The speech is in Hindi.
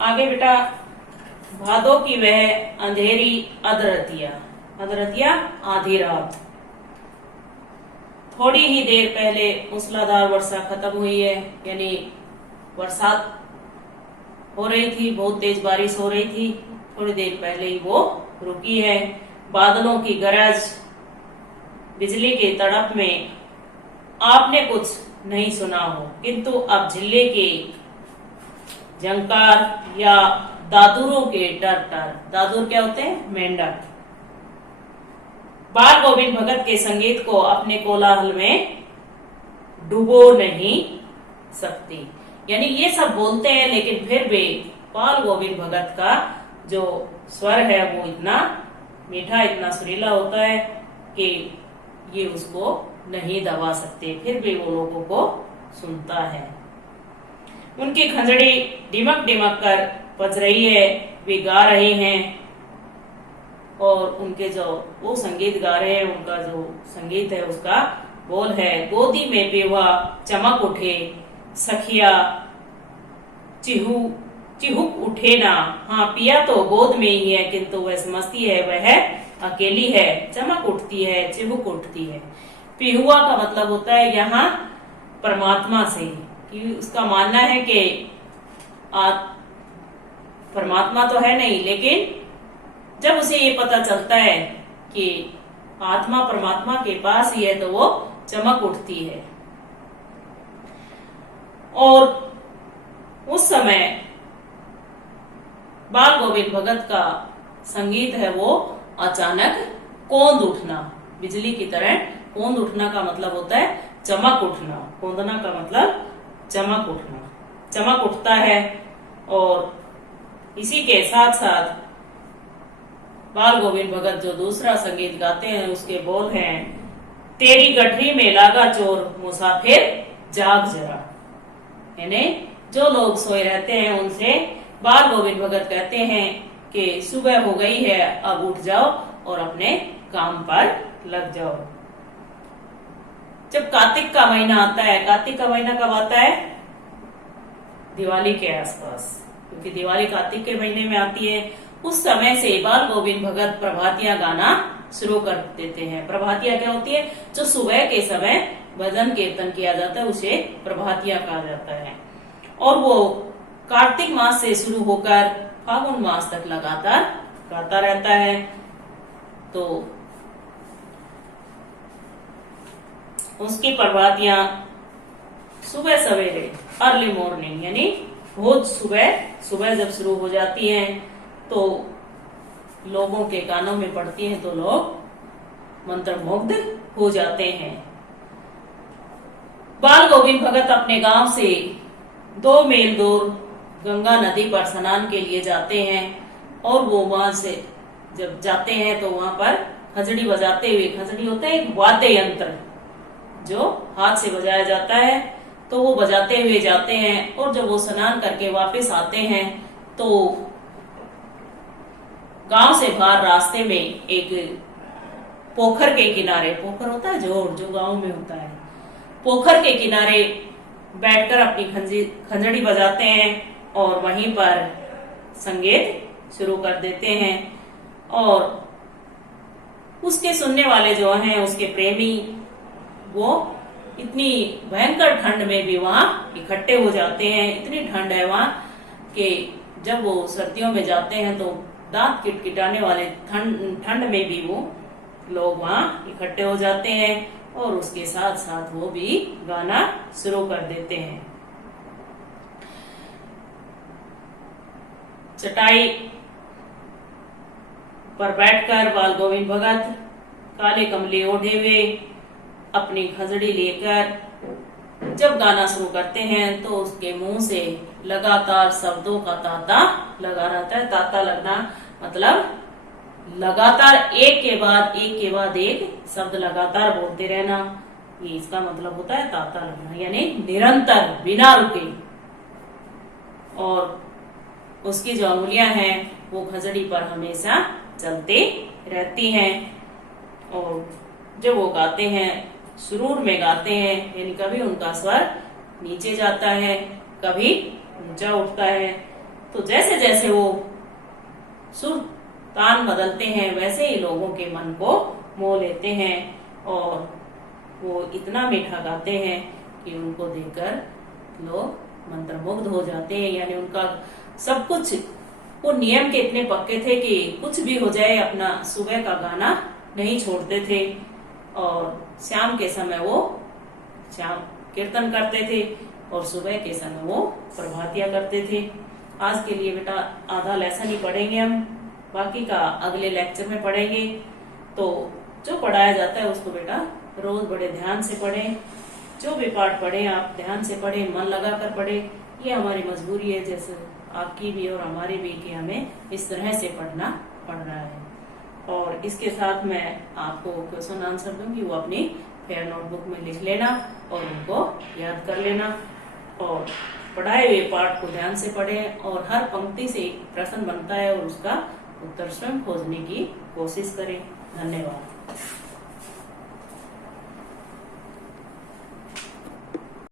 आगे बेटा, भादों की वह अंधेरी अधरतिया, अधरतिया आधी रात। थोड़ी ही देर पहले मूसलाधार वर्षा खत्म हुई है, यानी बरसात हो रही थी, बहुत तेज बारिश हो रही थी, थोड़ी देर पहले ही वो रुकी है। बादलों की गरज, बिजली के तड़प में आपने कुछ नहीं सुना हो, किंतु अब झिल्ले के झंकार या दादुरों के टर, दादुर क्या होते हैं? मेंढक। बाल गोविंद भगत के संगीत को अपने कोलाहल में डुबो नहीं सकती। यानी ये सब बोलते हैं, लेकिन फिर भी बाल गोविंद भगत का जो स्वर है वो इतना मीठा, इतना सुरीला होता है कि ये उसको नहीं दबा सकते, फिर भी वो लोगों को सुनता है। उनकी खंजड़ी डिमक डिमक कर बज रही है, वे गा रहे हैं, और उनके जो वो संगीत गा रहे हैं, उनका जो संगीत है उसका बोल है, गोदी में बेवा चमक उठे, सखिया चिहुक उठे ना। हाँ, पिया तो गोद में ही है, किंतु वह समझती है वह अकेली है, चमक उठती है, चिहुक उठती है। पिहुआ का मतलब होता है यहाँ परमात्मा से, कि उसका मानना है कि परमात्मा तो है नहीं, लेकिन जब उसे ये पता चलता है कि आत्मा परमात्मा के पास ही है तो वो चमक उठती है। और उस समय बाल गोविंद भगत का संगीत है वो अचानक कौंध उठना, बिजली की तरह कौंध उठना का मतलब होता है चमक उठना, कौंधना का मतलब चमक उठना, चमक उठता है। और इसी के साथ साथ बाल गोविंद भगत जो दूसरा संगीत गाते हैं उसके बोल हैं, तेरी गठरी में लागा चोर मुसाफिर जाग जरा। यानी जो लोग सोए रहते हैं उनसे बाल गोविंद भगत कहते हैं कि सुबह हो गई है, अब उठ जाओ और अपने काम पर लग जाओ। जब कार्तिक का महीना आता है, कार्तिक का महीना कब आता है? दिवाली के आसपास, क्योंकि दिवाली कार्तिक के महीने में आती है। उस समय से बाल गोविंद भगत प्रभातियां गाना शुरू कर देते हैं। प्रभातियां क्या होती है? जो सुबह के समय भजन कीर्तन किया जाता है उसे प्रभातियां कहा जाता है, और वो कार्तिक मास से शुरू होकर फागुन मास तक लगातार गाता रहता है। तो उसकी प्रभातियां सुबह सवेरे, अर्ली मॉर्निंग, यानी बहुत सुबह जब शुरू हो जाती हैं तो लोगों के कानों में पड़ती हैं तो लोग मंत्रमुग्ध हो जाते हैं। बाल गोविंद भगत अपने गांव से 2 मील दूर गंगा नदी पर स्नान के लिए जाते हैं, और वो वहां से जब जाते हैं तो वहां पर खंजड़ी बजाते हुए, खंजड़ी होता है एक वाद्य यंत्र जो हाथ से बजाया जाता है, तो वो बजाते हुए जाते हैं। और जब वो स्नान करके वापस आते हैं तो गांव से बाहर रास्ते में एक पोखर के किनारे, पोखर होता है जो गांव में होता है, पोखर के किनारे बैठकर अपनी खंजड़ी बजाते हैं और वहीं पर संगीत शुरू कर देते हैं। और उसके सुनने वाले जो हैं, उसके प्रेमी, वो इतनी भयंकर ठंड में भी वहां इकट्ठे हो जाते हैं। इतनी ठंड है वहां कि जब वो सर्दियों में जाते हैं तो दांत किटकिटाने वाले ठंड में भी वो लोग वहां इकट्ठे हो जाते हैं, और उसके साथ साथ वो भी गाना शुरू कर देते हैं। चटाई पर बैठकर बाल गोविंद भगत काले कमले ओढ़े हुए अपनी खंजड़ी लेकर जब गाना शुरू करते हैं तो उसके मुंह से लगातार शब्दों का तांता लगा रहता है। तांता लगना मतलब लगातार एक के बाद एक शब्द लगातार बोलते रहना, ये इसका मतलब होता है तांता लगना, यानी निरंतर बिना रुके। और उसकी जो उंगलियां हैं वो खंजड़ी पर हमेशा चलते रहती हैं। और जब वो गाते हैं, सुरूर में गाते हैं, यानी कभी उनका स्वर नीचे जाता है, कभी ऊंचा उठता है। तो जैसे जैसे वो सुर तान बदलते हैं वैसे ही लोगों के मन को मोह लेते हैं और वो इतना मीठा गाते हैं कि उनको देखकर लोग मंत्रमुग्ध हो जाते हैं। यानी उनका सब कुछ, वो नियम के इतने पक्के थे कि कुछ भी हो जाए अपना सुबह का गाना नहीं छोड़ते थे। और शाम के समय वो शाम कीर्तन करते थे और सुबह के समय वो प्रभातिया करते थे। आज के लिए बेटा आधा लेसन ही पढ़ेंगे हम, बाकी का अगले लेक्चर में पढ़ेंगे। तो जो पढ़ाया जाता है उसको बेटा रोज बड़े ध्यान से पढ़ें। जो भी पाठ पढ़ें आप ध्यान से पढ़ें, मन लगा कर पढ़ें। ये हमारी मजबूरी है, जैसे आपकी भी और हमारी भी, कि हमें इस तरह से पढ़ना पड़ रहा है। और इसके साथ मैं आपको क्वेश्चन आंसर दूंगी, वो अपनी फेयर नोटबुक में लिख लेना और उनको याद कर लेना। और पढ़ाए हुए पाठ को ध्यान से पढ़ें और हर पंक्ति से एक प्रश्न बनता है और उसका उत्तर स्वयं खोजने की कोशिश करें। धन्यवाद।